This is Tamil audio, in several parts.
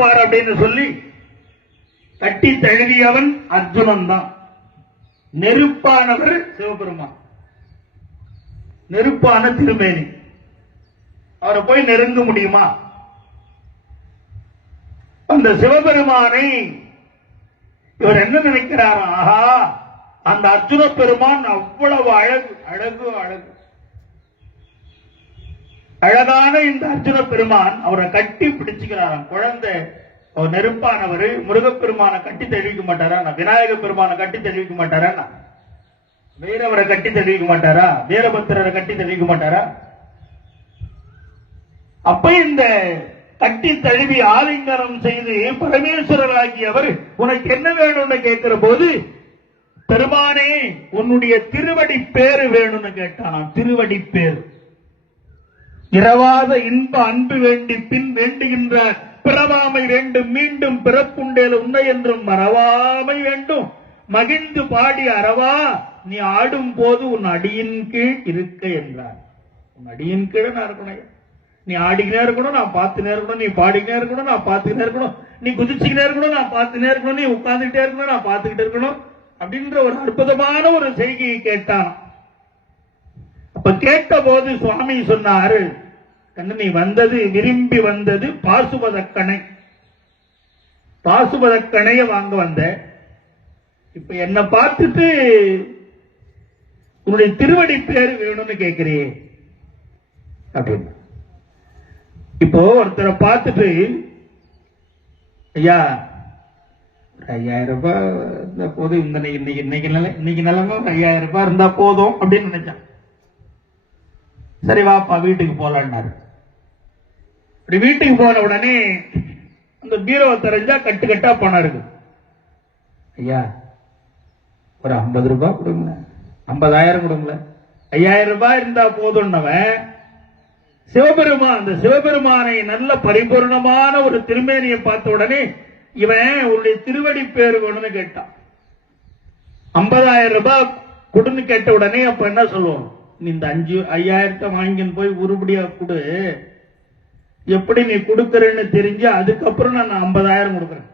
பார் அப்படின்னு சொல்லி கட்டி தழுவியவன் அர்ஜுனன் தான். நெருப்பானவர் சிவபெருமான், நெருப்பான திருமேனி. அவரை போய் நெருங்க முடியுமா? அந்த சிவபெருமானை இவர் என்ன நினைக்கிறார்? ஆஹா, அந்த அர்ஜுன பெருமான் அவ்வளவு அழகு அழகு அழகு அழகான இந்த அர்ஜுன பெருமான் அவரை கட்டி பிடிச்சுக்கிறாராம். குழந்தை அவர் நெருப்பானவர் முருகப்பெருமான கட்டி தெரிவிக்க மாட்டாரா? விநாயக பெருமான கட்டி தெரிவிக்க மாட்டாரா? வேறவரை கட்டி தெரிவிக்க மாட்டாரா? வீரபத்திரரை கட்டி தெரிவிக்க மாட்டாரா? அப்ப இந்த கட்டி தழுவி ஆலிங்கனம் செய்து பரமேஸ்வரராகியவர் உனக்கு என்ன வேணும்னு கேட்கிற போது, பெருமானே உன்னுடைய திருவடி பேரு வேணும்னு கேட்டான். திருவடி பேரு. இரவாத இன்ப அன்பு வேண்டி பின் வேண்டுகின்ற பிறவாமை வேண்டும், மீண்டும் பிறப்புண்டேல் உன்னை என்றும் மறவாமை வேண்டும், மகிழ்ந்து பாடி அறவா நீ ஆடும் போது உன் அடியின் கீழ் இருக்க என்றார். உன் அடியின் கீழ் நான் இருக்கணும். நீ ஆடிக்கினே இருக்கணும், நான் பார்த்துனே இருக்கணும். நீ பாடிக்கினே இருக்கணும், நான் பார்த்துக்கிட்டே இருக்கணும். நீ குதிச்சுக்கினே இருக்கணும், நான் பார்த்துனே இருக்கணும். நீ உட்கார்ந்துட்டே இருக்கணும், நான் பார்த்துக்கிட்டே இருக்கணும் அப்படின்ற ஒரு அற்புதமான ஒரு செய்தியை கேட்டான். அப்ப கேட்ட போது சுவாமி சொன்னாரு, கண்ணு நீ வந்தது விரும்பி வந்தது பாசுபதக்கணை, பாசுபதக்கணைய வாங்க வந்த. இப்ப என்ன பார்த்துட்டு உன்னுடைய திருவடி பேரு வேணும்னு கேட்கிறே அப்படின்னு. இப்போ ஒருத்தரை பார்த்துட்டு, ஐயா 5000 ரூபாய் இருந்தா போதும், இன்னைக்கு நிலைமை 5000 ரூபாய் இருந்தா போதும் அப்படின்னு நினைச்சான். சரி வாப்பா வீட்டுக்கு போலான்னாரு. வீட்டுக்கு போன உடனே அந்த பீரோவை தெரிஞ்சா கட்டு கட்டா பணம் இருக்கு. ஐயா ஒரு 50 ரூபாய் கொடுங்க, 50,000 கொடுங்கள. 5000 ரூபாய் இருந்தா போதும்னவன் சிவபெருமான், அந்த சிவபெருமானை நல்ல பரிபூர்ணமான ஒரு திருமேனியை பார்த்த உடனே இவன் உன்னுடைய திருவடி பேரு வேணும்னு கேட்டான். 50,000 ரூபாய் கொடுன்னு கேட்ட உடனே அப்ப என்ன சொல்லுவோம்? இந்த 5,000 வாங்கின்னு போய் உருப்படியா கொடு, எப்படி நீ கொடுக்கறன்னு தெரிஞ்சு அதுக்கப்புறம் நான் 50,000 கொடுக்கறேன்.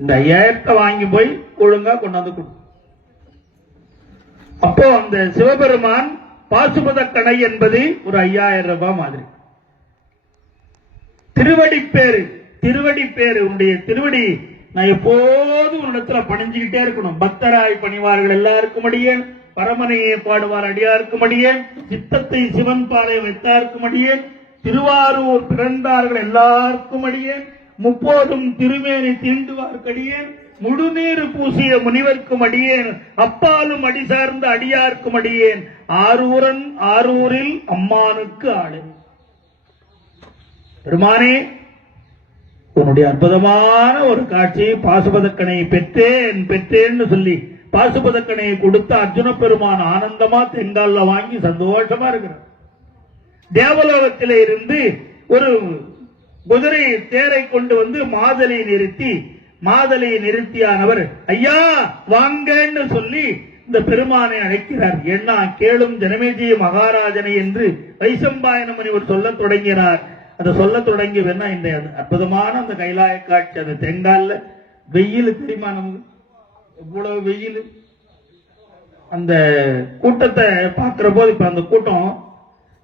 இந்த 5,000 வாங்கி போய் ஒழுங்கா கொண்டாந்து கொடு. அப்போ அந்த சிவபெருமான் பாசுபத கணை என்பது ஒரு 5,000 ரூபாய் மாதிரி. திருவடி பேரு, திருவடி பேரு, உன்னுடைய திருவடி நான் எப்போதும் உன்னிடத்துல பணிஞ்சுக்கிட்டே இருக்கணும். பக்தராய் பணிவார்கள் எல்லாருக்கும் அடியேன், பரமனையே பாடுவார் அடியாருக்கும் அடியேன், சித்தத்தை சிவன் பாறை வைத்தாருக்கும் அடியேன், திருவாரூர் பிறந்தார்கள் எல்லாருக்கும் அடியேன், முப்போதும் திருமேனி தீண்டுவார்க்கடியேன், முழுநீர் பூசிய முனிவர்க்கும் அடியேன், அப்பாலும் அடி சார்ந்த அடியார்க்கும் அடியேன், ஆரூரன் ஆரூரில் அம்மானுக்கு ஆளு. பெருமானே உன்னுடைய அற்புதமான ஒரு காட்சி, பாசுபதக்கணையை பெற்றேன் பெற்றேன்னு சொல்லி பாசுபதக்கணையை கொடுத்த அர்ஜுன பெருமான் ஆனந்தமா தெங்கால வாங்கி சந்தோஷமா இருக்கிறார். தேவலோகத்திலே இருந்து ஒரு குதிரை தேரை கொண்டு வந்து மாதலை நிறுத்தியானவர் ஐயா வாங்கன்னு சொல்லி இந்த பெருமானை அழைக்கிறார். என்ன கேளும் ஜனமேஜிய மகாராஜனை என்று வைசம்பாயன முனிவர் சொல்ல தொடங்கினார். அதை சொல்ல தொடங்கி வேணா இந்த அற்புதமான அந்த கைலாய காட்சி, அந்த தெங்கால வெயில் தெரியுமா நமக்கு எவ்வளவு வெயில். அந்த கூட்டத்தை பார்க்கிற போது இப்ப அந்த கூட்டம்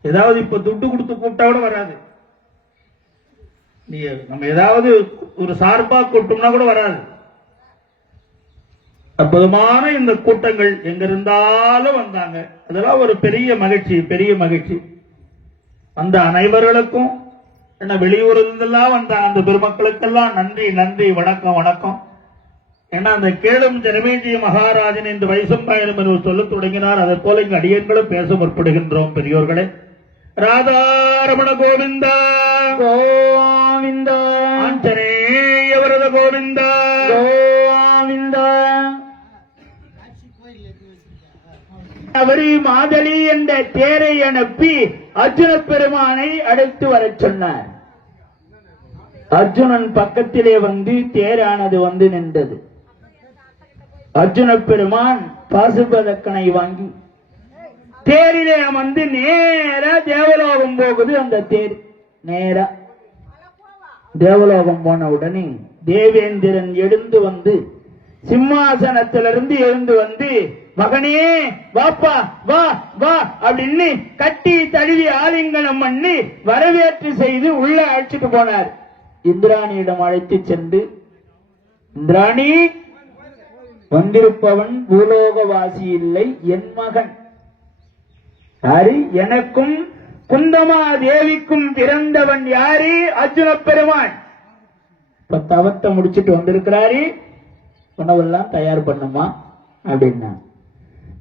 ஏதாவது இப்ப துட்டு கொடுத்து கூட்டா கூட வராது. நீ நம்ம ஏதாவது ஒரு சார்பா கூட்டம்னா கூட வராது. அற்புதமான இந்த கூட்டங்கள் எங்க இருந்தாலும் வந்தாங்க. அதெல்லாம் ஒரு பெரிய மகிழ்ச்சி, பெரிய மகிழ்ச்சி. அந்த அனைவர்களுக்கும் என்ன வெளியூரிலிருந்தெல்லாம் வந்த அந்த பெருமக்களுக்கெல்லாம் நன்றி நன்றி, வணக்கம் வணக்கம். ஏன்னா அந்த கேளும் ஜனமேஜிய மகாராஜன் என்று வைசம்பாயனம் என்று சொல்ல தொடங்கினார். அதை போல இங்கு அடியன்களும் பேச முற்படுகின்றோம். பெரியோர்களே, ராதாரமண கோவிந்தா கோவிந்தா, ஆஞ்சநேய வரத கோவிந்தா கோவிந்தா. அவரி மாதளி என்ற தேரை அனுப்பி அர்ஜுன பெருமானை அழைத்து வரச் சொன்னார். அர்ஜுனன் பக்கத்திலே வந்து தேரானது வந்து நின்றது. அர்ஜுன பெருமான் பாசுபதக்கணை வாங்கி தேரிலே வந்து நேரா தேவலோகம் போகுது. அந்த தேர் நேரா தேவலோகம் போன உடனே தேவேந்திரன் எழுந்து வந்து சிம்மாசனத்திலிருந்து எழுந்து வந்து, மகனே வாப்பா வா வா அப்படின்னு கட்டி தழுவி ஆலிங்கனம் பண்ணி வரவேற்று செய்து உள்ள அழைச்சிட்டு போனார். இந்திராணியிடம் அழைத்து சென்று, இந்திராணி, வந்திருப்பவன் பூலோகவாசி இல்லை, என் மகன். யாரு? எனக்கும் குந்தமா தேவிக்கும் பிறந்தவன் யாரு? அர்ஜுன பெருமான். இப்ப தவத்தை முடிச்சிட்டு வந்திருக்கிறாரு, உணவெல்லாம் தயார் பண்ணுமா அப்படின்னா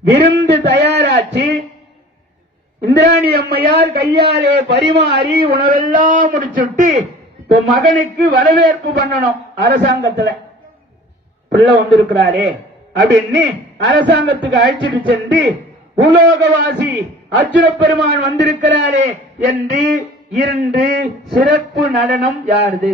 விருந்து தயாராச்சு. இந்திராணி அம்மையார் கையாலே பரிமாறி உணவெல்லாம் முடிச்சுட்டு இப்ப மகனுக்கு வரவேற்பு பண்ணணும். அரசாங்கத்துல பிள்ளை வந்திருக்கிறாரே அப்படின்னு அரசாங்கத்துக்கு அழைச்சிட்டு சென்று, உலோகவாசி அர்ஜுன பெருமான் வந்திருக்கிறாரே என்று 2 சிறப்பு நடனம் யாருது?